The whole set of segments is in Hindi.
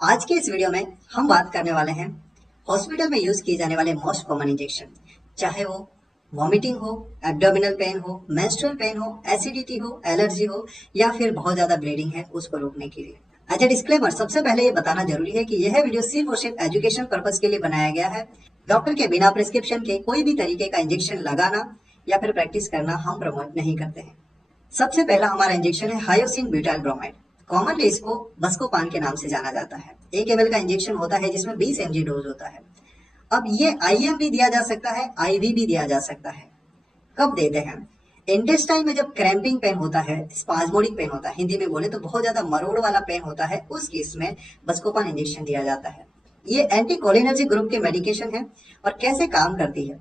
आज के इस वीडियो में हम बात करने वाले हैं हॉस्पिटल में यूज किए जाने वाले मोस्ट कॉमन इंजेक्शन, चाहे वो वॉमिटिंग हो, एब्डोमिनल पेन हो, मेंस्ट्रुअल पेन हो, एसिडिटी हो, एलर्जी हो या फिर बहुत ज्यादा ब्लीडिंग है उसको रोकने के लिए। एज ए डिस्क्लेमर सबसे पहले ये बताना जरूरी है कि यह वीडियो सिर्फ और सिर्फ एजुकेशन पर्पज के लिए बनाया गया है। डॉक्टर के बिना प्रिस्क्रिप्शन के कोई भी तरीके का इंजेक्शन लगाना या फिर प्रैक्टिस करना हम प्रमोट नहीं करते हैं। सबसे पहला हमारा इंजेक्शन है हायोसिन ब्यूटाइल ब्रोमाइड। कॉमनली इसको बस्कोपान के नाम से जाना जाता है। 1 ml का इंजेक्शन होता है जिसमें 20 mg डोज होता है। अब ये IM भी दिया जा सकता है, IV भी दिया जा सकता है। कब देते हैं? इंटेस्टाइन में जब क्रैम्पिंग पेन होता है, स्पाज्मोडिक पेन होता है, हिंदी में बोले तो बहुत ज्यादा मरोड़ वाला पेन होता है, उस केस में बस्कोपान इंजेक्शन दिया जाता है। ये एंटीकोलिनर्जिक ग्रुप के मेडिकेशन है। और कैसे काम करती है?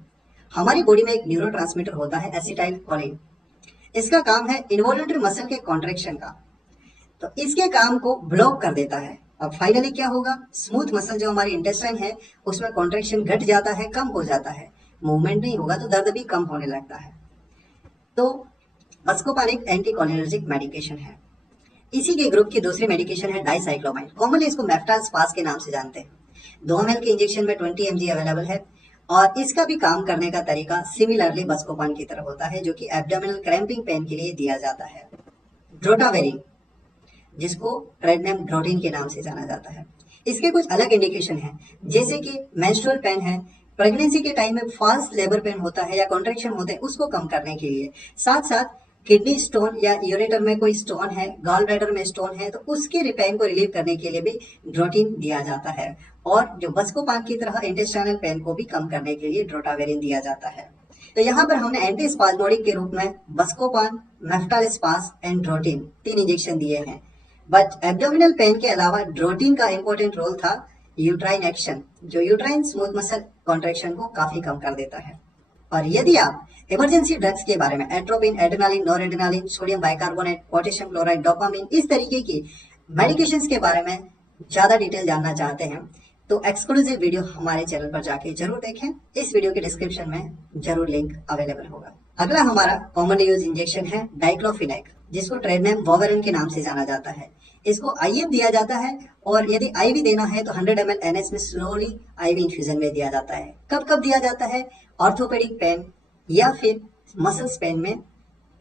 हमारी बॉडी में एक न्यूरोट्रांसमीटर होता है एसिटाइल कोलिन। इसका काम है इनवॉल्यूंटरी मसल के कॉन्ट्रैक्शन का, तो इसके काम को ब्लॉक कर देता है। अब फाइनली क्या होगा? स्मूथ मसल जो हमारी इंटेस्टाइन है उसमें कॉन्ट्रैक्शन घट जाता है, कम हो जाता है, मूवमेंट नहीं होगा तो दर्द भी कम होने लगता है। तो बस्कोपान एक एंटीकोलिनर्जिक मेडिकेशन है। इसी के ग्रुप की दूसरी मेडिकेशन है डाइसाइक्लोमाइड। कॉमनली इसको मेफ्टाल स्पास के नाम से जानते हैं। 2 ml के इंजेक्शन में 20 mg अवेलेबल है और इसका भी काम करने का तरीका सिमिलरली बस्कोपान की तरह होता है, जो कि एब्डोमिनल क्रैम्पिंग पेन के लिए दिया जाता है। ड्रोटावेरिन, जिसको ट्रेडनेम ड्रोटिन के नाम से जाना जाता है। इसके कुछ अलग इंडिकेशन हैं, जैसे कि मेंस्ट्रुअल पेन है, प्रेगनेंसी के टाइम में फास्ट लेबर पेन होता है या कॉन्ट्रैक्शन होते हैं, उसको कम करने के लिए। साथ साथ किडनी स्टोन या यूरेटर में कोई स्टोन है, गॉल ब्लैडर में स्टोन है, तो उसके पेन को रिलीव करने के लिए भी ड्रोटिन दिया जाता है। और जो बस्कोपान की तरह इंटेस्टाइनल पेन को भी कम करने के लिए ड्रोटावेरिन दिया जाता है। तो यहाँ पर हमने एंटी स्पाज्मोडिक के रूप में Buscopan, Meftal Spas and Drotin 3 injection दिए हैं। बट एब्डोमिनल पेन के अलावा ड्रोटिन का इंपॉर्टेंट रोल था यूट्राइन एक्शन, जो यूट्राइन स्मूथ मसल कॉन्ट्रैक्शन को काफी कम कर देता है। और यदि आप इमरजेंसी ड्रग्स के बारे में atropine, adrenaline, noradrenaline, sodium bicarbonate, potassium chloride, dopamine, इस तरीके की मेडिकेशंस के बारे में ज्यादा डिटेल जानना चाहते हैं तो एक्सक्लूसिव वीडियो हमारे चैनल पर जाके जरूर देखें। इस वीडियो के डिस्क्रिप्शन में जरूर लिंक अवेलेबल होगा। अगला हमारा कॉमन यूज इंजेक्शन है डाइक्लोफिनेक, जिसको ट्रेड नेम वोवेरन के नाम से जाना जाता है। इसको IM दिया जाता है और यदि IV देना है तो 100 ml NS में स्लोली IV इन्फ्यूजन में दिया जाता है। कब कब दिया जाता है? ऑर्थोपेडिक पेन या फिर मसल्स पेन में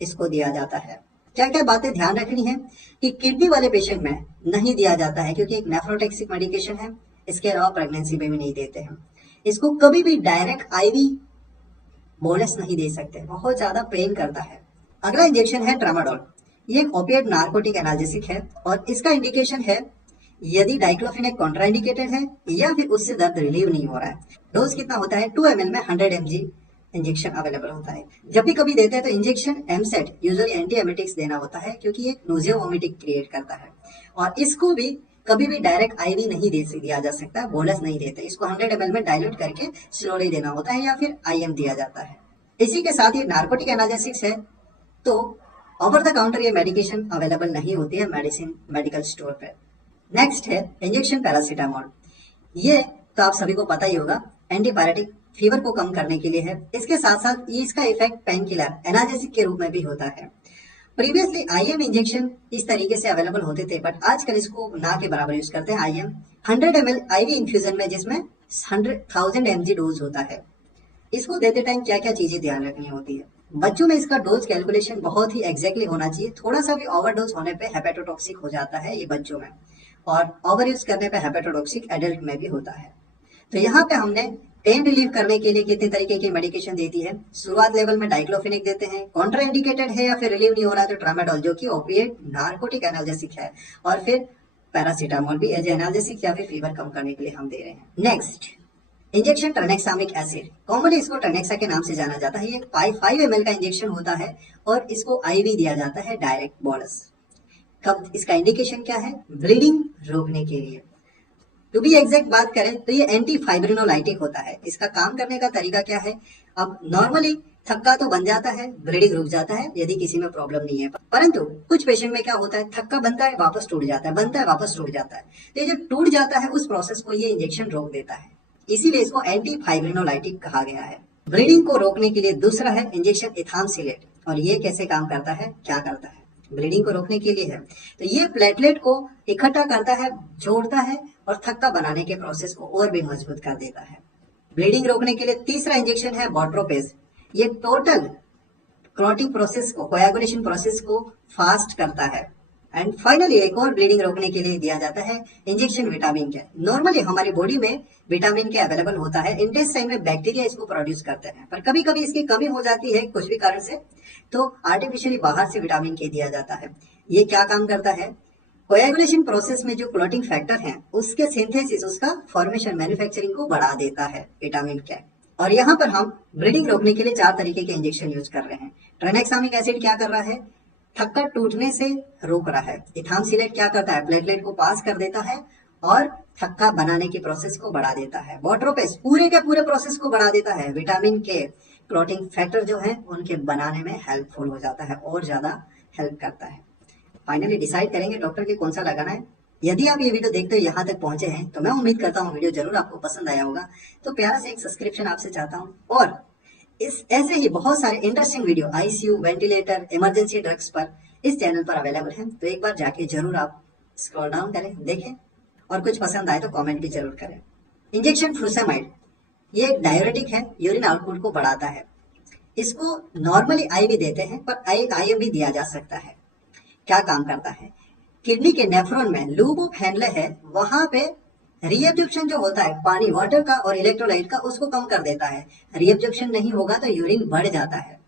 इसको दिया जाता है। क्या क्या बातें ध्यान रखनी है कि किडनी वाले पेशेंट में नहीं दिया जाता है, क्योंकि एक नेफ्रोटॉक्सिक मेडिकेशन है। इसके अलावा प्रेगनेंसी में भी नहीं देते हैं। इसको कभी भी डायरेक्ट IV बोलस नहीं दे सकते, बहुत ज्यादा पेन करता है। अगला इंजेक्शन है ट्रामाडोल। ये एक ओपिएट नार्कोटिक एनाल्जेसिक है और इसका इंडिकेशन है यदि डाइक्लोफिनेक कॉन्ट्राइंडिकेटेड है या फिर उससे दर्द रिलीव नहीं हो रहा है। डोज कितना होता है? 2 ml में 100 mg इंजेक्शन अवेलेबल होता है। जब भी कभी देते हैं तो इंजेक्शन एमसेट यूजुअली एंटीएमेटिक्स देना होता है, क्योंकि ये नोजिया वोमिटिंग क्रिएट करता है। और इसको भी कभी भी डायरेक्ट IV नहीं दिया जा सकता, बोलस नहीं देते। इसको 100 ml में डाइल्यूट करके स्लोली देना होता है या फिर IM दिया जाता है। इसी के साथ ये नार्कोटिक एनाल्जेसिक्स है, तो ओवर द काउंटर ये मेडिकेशन अवेलेबल नहीं होती है मेडिकल स्टोर पे। नेक्स्ट है इंजेक्शन पैरासीटामोल। ये तो आप सभी को पता ही होगा, एंटीपायरेटिक फीवर को कम करने के लिए है। इसके साथ साथ ये इसका इफेक्ट पेन किलर एनाल्जेसिक के रूप में भी होता है। प्रीवियसली IM इंजेक्शन इस तरीके से अवेलेबल होते थे, बट आजकल इसको ना के बराबर यूज करते हैं। IM 100 ml IV इन्फ्यूजन में, जिसमें 100,000 mg डोज होता है। इसको देते टाइम क्या क्या चीजें ध्यान रखनी होती है? बच्चों में इसका डोज कैलकुलेशन बहुत ही एग्जैक्टली होना चाहिए। थोड़ा सा भी ओवरडोज होने पे हेपेटोटॉक्सिक हो जाता है ये बच्चों में, और ओवर यूज करने पे हेपेटोटॉक्सिक एडल्ट में भी होता है। तो यहाँ पे हमने पेन रिलीव करने के लिए कितने तरीके की मेडिकेशन देती है। शुरुआत लेवल में डाइक्लोफिनेक देते हैं, कॉन्ट्राइंडिकेटेड है या फिर रिलीव नहीं हो रहा है तो ट्रामाडोल, जो कि ओपिएट नार्कोटिक एनाल्जेसिक है, और फिर पैरासीटामोल भी एज एनाल्जेसिक या फिर फीवर कम करने के लिए हम दे रहे हैं। Next injection tranexamic acid. Commonly इसको ट्रानेक्सा के नाम से जाना जाता है। ये 5 ml का इंजेक्शन होता है और इसको IV दिया जाता है डायरेक्ट बोलस। कब? इसका इंडिकेशन क्या है? ब्लीडिंग रोकने के लिए। टू बी एग्जैक्ट बात करें तो ये एंटी फाइब्रिनोलाइटिक होता है। इसका काम करने का तरीका क्या है? अब नॉर्मली थक्का तो बन जाता है, ब्लीडिंग रुक जाता है यदि किसी में प्रॉब्लम नहीं है, परंतु कुछ पेशेंट में क्या होता है, थक्का बनता है वापस टूट जाता है, बनता है वापस टूट जाता है। तो ये जो टूट जाता है उस प्रोसेस को ये इंजेक्शन रोक देता है, इसीलिए इसको एंटी फाइब्रिनोलाइटिक कहा गया है। ब्लीडिंग को रोकने के लिए दूसरा है इंजेक्शन इथामसिलेट। और ये कैसे काम करता है, क्या करता है? ब्लीडिंग को रोकने के लिए है। तो ये प्लेटलेट को इकट्ठा करता है, जोड़ता है और थक्का बनाने के प्रोसेस को और भी मजबूत कर देता है। ब्लीडिंग रोकने के लिए तीसरा इंजेक्शन है बॉट्रोपेज। ये टोटल क्लॉटिंग प्रोसेस को, कोएगुलेशन प्रोसेस को फास्ट करता है। एंड फाइनली एक और ब्लीडिंग रोकने के लिए दिया जाता है इंजेक्शन विटामिन के। नॉर्मली हमारी बॉडी में विटामिन के अवेलेबल होता है, इंटेस्टाइन में बैक्टीरिया इसको प्रोड्यूस करते हैं, पर कभी कभी इसकी कमी हो जाती है कुछ भी कारण से, तो आर्टिफिशियली बाहर से विटामिन के दिया जाता है। ये क्या काम करता है, कोएगुलेशन प्रोसेस में जो क्लॉटिंग फैक्टर है उसके सिंथेसिस, उसका फॉर्मेशन, मैन्युफैक्चरिंग को बढ़ा देता है विटामिन के। और यहाँ पर हम ब्लीडिंग रोकने के लिए 4 तरीके के इंजेक्शन यूज कर रहे हैं। ट्राइनेक्सामिक एसिड क्या कर रहा है, थक्का टूटने से रोक रहा है। इथामसिलेट क्या करता है, प्लेटलेट को पास कर देता है और थक्का बनाने की प्रोसेस को बढ़ा देता है। बॉट्रोपेज पूरे के पूरे प्रोसेस को बढ़ा देता है। विटामिन के क्लॉटिंग फैक्टर जो है उनके बनाने में हेल्पफुल हो जाता है और ज्यादा हेल्प करता है। फाइनली डिसाइड करेंगे डॉक्टर के कौन सा लगाना है। यदि आप ये वीडियो देखते हुए यहाँ तक पहुंचे हैं तो मैं उम्मीद करता हूँ वीडियो जरूर आपको पसंद आया होगा। तो प्यारा से एक सब्सक्रिप्शन आपसे चाहता हूँ, और इस ऐसे ही बहुत सारे interesting video ICU, ventilator, emergency drugs पर इस चैनल पर अवेलेबल हैं। तो एक बार जाके जरूर आप स्क्रॉल डाउन करें, देखें, और कुछ पसंद आए तो कमेंट भी जरूर करें। इंजेक्शन फ्रूसेमाइड ये एक डायरेटिक है, यूरिन आउटपुट को बढ़ाता है। इसको नॉर्मली आईवी देते हैं, पर आईएम भी दिया जा सकता है। क्या काम करता है, किडनी के नेफ्रॉन में लूप ऑफ हैंडले है, वहां पे रीएब्जॉर्प्शन जो होता है पानी, वाटर का और इलेक्ट्रोलाइट का, उसको कम कर देता है। रीएब्जॉर्प्शन नहीं होगा तो यूरिन बढ़ जाता है।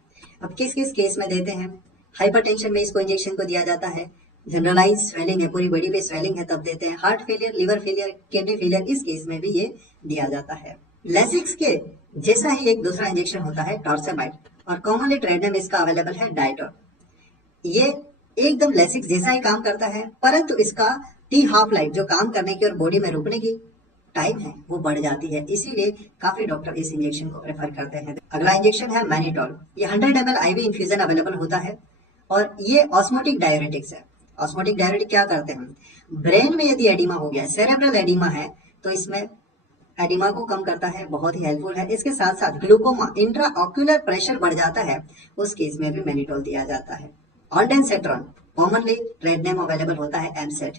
अब किस किस केस में देते हैं, हाइपरटेंशन में इसको इंजेक्शन को दिया जाता है। जनरलाइज स्वेलिंग है, पूरी बॉडी पे स्वेलिंग है तब देते हैं। Heart failure, liver failure, kidney failure, इस केस में भी ये दिया जाता है। लेसिक्स के जैसा ही एक दूसरा इंजेक्शन होता है टॉर्सेमाइड, और कॉमनली ट्रेड में इसका अवेलेबल है डाइटोर। ये एकदम लेसिक्स जैसा ही काम करता है, परंतु इसका टी हाफ लाइफ, जो काम करने की और बॉडी में रुकने की टाइम है, वो बढ़ जाती है। इसीलिए काफी डॉक्टर इस इंजेक्शन को प्रेफर करते हैं। अगला इंजेक्शन है मैनिटोल। ये 100 ml आईवी इन्फ्यूजन अवेलेबल होता है, और ये ऑस्मोटिक डायरेटिक्स है। ऑस्मोटिक डायरेटिक क्या करते हैं, ब्रेन में यदि एडिमा हो गया, सेरेब्रल एडिमा है, तो इसमें एडिमा को कम करता है, बहुत ही हेल्पफुल है। इसके साथ साथ ग्लूकोमा, इंट्रा ऑक्यूलर प्रेशर बढ़ जाता है, उस केस में भी मैनिटोल दिया जाता है। ऑन्डेंसेट्रॉन कॉमनली ट्रेड नेम अवेलेबल होता है एमसेट।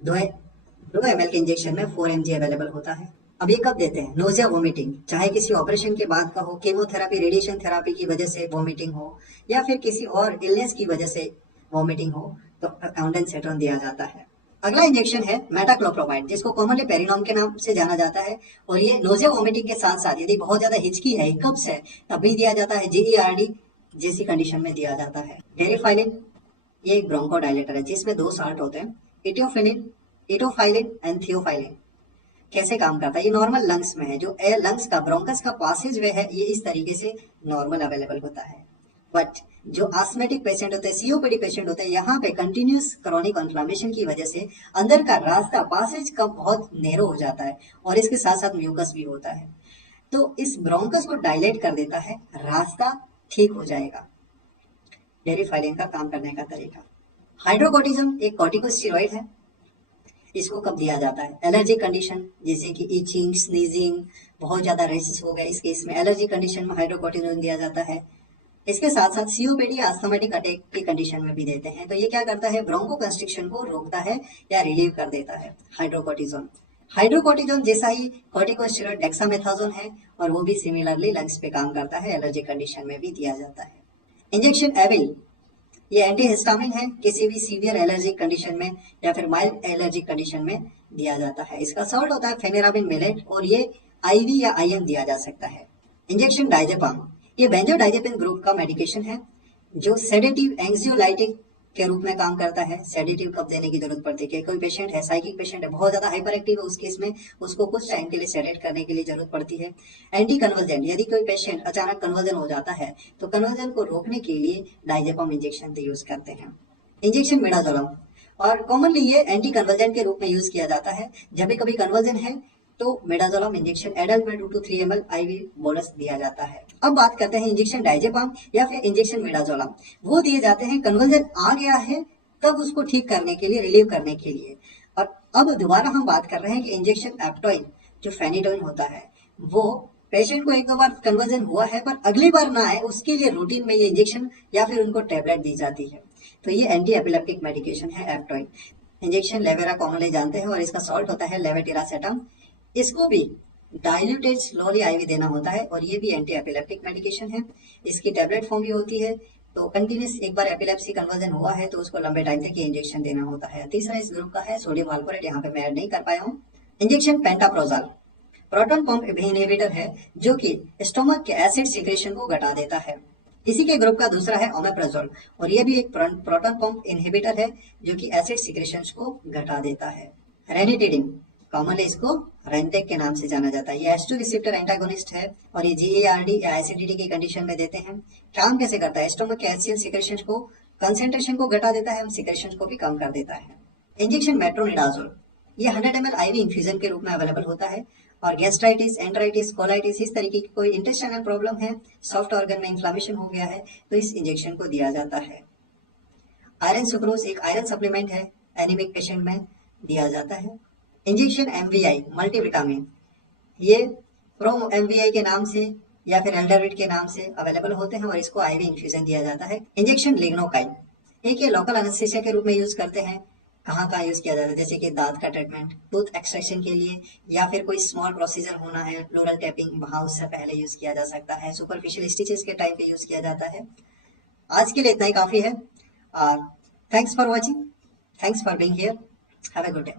2 ml के इंजेक्शन में 4 mg अवेलेबल होता है। अब ये कब देते हैं, नोजिया, वोमिटिंग, चाहे किसी ऑपरेशन के बाद का हो, केमोथेरापी, रेडिएशन थेरापी की वजह से वोमिटिंग हो, या फिर किसी और इलनेस की वजह से वोमिटिंग हो, तो ऑन्डेंसेट्रॉन दिया जाता है। अगला इंजेक्शन है मेटाक्लोप्रोमाइड, जिसको कॉमनली पेरिनॉम के नाम से जाना जाता है, और ये नोजिया वोमिटिंग के साथ साथ यदि बहुत ज्यादा हिचकी है, हिकअप्स है, तब भी दिया जाता है। जीईआरडी जैसी कंडीशन में दिया जाता है। टेरिफाइलिन ये एक ब्रोंकोडायलेटर है, जिसमें 2 साल्ट होते हैं, इटोफाइलिन एंड थियोफाइलिन। कैसे काम करता है, ये नॉर्मल लंग्स में है, जो एयर लंग्स का ब्रोंकस का पासेज वे है, ये इस तरीके से नॉर्मल अवेलेबल होता है। बट जो आस्थमेटिक पेशेंट होते हैं, सीओपीडी पेशेंट होते हैं, यहाँ पे कंटिन्यूस क्रोनिक इन्फ्लेमेशन की वजह से अंदर का रास्ता, पासेज का बहुत नैरो हो जाता है, और इसके साथ साथ म्यूकस भी होता है। तो इस ब्रोंकस को डायलेट कर देता है, रास्ता ठीक हो जाएगा। टेरिफाइलिन का काम करने का तरीका, हाइड्रोकोर्टिजोन एक कॉर्टिकोस्टेरॉइड है। इसको कब दिया जाता है, एलर्जी कंडीशन, जैसे कि इचिंग, स्नीजिंग, बहुत ज्यादा रेसेस हो गए, इस केस में एलर्जी कंडीशन में हाइड्रोकोर्टिजोन दिया जाता है। इसके साथ साथ सीओपीडी, अस्थमेटिक अटैक की कंडीशन में भी देते हैं। तो ये क्या करता है, ब्रोंको कंस्ट्रिक्शन को रोकता है या रिलीव कर देता है, हाइड्रोकोर्टिजोन। हाइड्रोकोर्टिजोन जैसा ही कॉर्टिकोस्टेरॉइड डेक्सामेथासोन है, और वो भी सिमिलरली लंग्स पे काम करता है, एलर्जी कंडीशन में भी दिया जाता है। इंजेक्शन एविल, ये एंटीहिस्टामिन है, किसी भी सीवियर एलर्जिक कंडीशन में या फिर माइल्ड एलर्जिक कंडीशन में दिया जाता है। इसका सॉल्ट होता है फेनेराबिन मेलेट, और ये आईवी या आईएम दिया जा सकता है। इंजेक्शन डायजेपाम, ये बेंजोडाइजेपिन ग्रुप का मेडिकेशन है, जो सेडेटिव, एंग्जियोलाइटिक के रूप में काम करता है। सेडेटिव कब देने की जरूरत पड़ती है, कोई पेशेंट है, साइकिक पेशेंट है, बहुत ज्यादा हाइपर एक्टिव है, उस केस में उसको कुछ टाइम के लिए सेडेट करने के लिए जरूरत पड़ती है। एंटी कन्वर्जेंट, यदि कोई पेशेंट अचानक कन्वर्जन हो जाता है, तो कन्वर्जन को रोकने के लिए डायजेपाम इंजेक्शन यूज करते हैं। इंजेक्शन मिडाजोलम, और कॉमनली ये एंटी कन्वर्जेंट के रूप में यूज किया जाता है। जब भी कभी कन्वर्जन है तो मिडाजोलम इंजेक्शन एडल्ट में 2 to 3 ml आईवी बोलस दिया जाता है। अब बात करते हैं इंजेक्शन डायजेपाम या फिर इंजेक्शन मिडाजोलम। वो दिए जाते हैं कन्वर्जन आ गया है तब उसको ठीक करने के लिए, रिलीव करने के लिए। और अब दोबारा हम बात कर रहे हैं कि इंजेक्शन एप्टोइन, जो फेनिटोइन होता है, वो पेशेंट को 1-2 बार कन्वर्जन हुआ है, पर अगली बार ना आए उसके लिए रूटीन में ये इंजेक्शन या फिर उनको टेबलेट दी जाती है। तो ये एंटी एपिलेप्टिक मेडिकेशन है एप्टोइन। इंजेक्शन लेवेरा कॉमनली जानते हैं और इसका सॉल्ट होता है लेवेटिरासेटम। इसको भी डाइल्यूटेड स्लोली आईवी देना होता है और ये भी एंटी एपिलेप्टिक मेडिकेशन है। इसकी टेबलेट फॉर्म भी होती है। तो कंटिन्यूस एक बार एपिलेप्सी कन्वर्जन हुआ है तो उसको लंबे टाइम तक ये इंजेक्शन देना होता है। तीसरा इस ग्रुप का है सोडियम वाल्पोरेट, यहाँ पे मैं ऐड नहीं कर पाया हूँ। इंजेक्शन पेंटाप्रोजाल प्रोटॉन पंप इनहिबिटर है जो कि स्टोमक के एसिड सिक्रेशन को घटा देता है। इसी के ग्रुप का दूसरा है ओमेप्राजोल और ये भी एक प्रोटॉन पंप इनहिबिटर है जो कि एसिड सिक्रेशंस को घटा देता है। रेनिटिडिन कॉमनली इसको रेंटेक के नाम से जाना जाता है। ये H2 रिसेप्टर एंटागोनिस्ट है और ये GARD या एसिडिटी की कंडीशन में देते हैं। काम कैसे करता है? स्टोमक के एचसीएल सिक्रेशंस को कंसेंट्रेशन को घटा देता है, सिक्रेशंस को भी कम कर देता है। इंजेक्शन मेट्रोनिडाजोल ये 100 ml आईवी इन्फ्यूजन के रूप में अवेलेबल होता है और गैस्ट्राइटिस, एंट्राइटिस, कोलाइटिस इस तरीके की कोई इंटेस्टाइनल प्रॉब्लम है, सॉफ्ट ऑर्गन में इन्फ्लामेशन हो गया है तो इस इंजेक्शन को दिया जाता है। आयरन सुक्रोज एक आयरन सप्लीमेंट है, एनीमिक पेशेंट में दिया जाता है। इंजेक्शन एमवीआई मल्टीविटामिन ये प्रोम एमवीआई के नाम से या फिर एल्डरविट के नाम से अवेलेबल होते हैं और इसको आईवी इन्फ्यूजन दिया जाता है। इंजेक्शन लिग्नोकाइन एक ये लोकल एनेस्थीसिया के रूप में यूज करते हैं। कहाँ यूज किया जाता है? जैसे कि दांत का ट्रीटमेंट, टूथ एक्सट्रैक्शन के लिए या फिर कोई स्मॉल प्रोसीजर होना है, फ्लोरल टैपिंग, वहां उससे पहले यूज किया जा सकता है। सुपरफिशियल स्टिचेस के टाइम पे यूज किया जाता है। आज के लिए इतना ही काफी है और thanks for watching, thanks for being here, have a good day.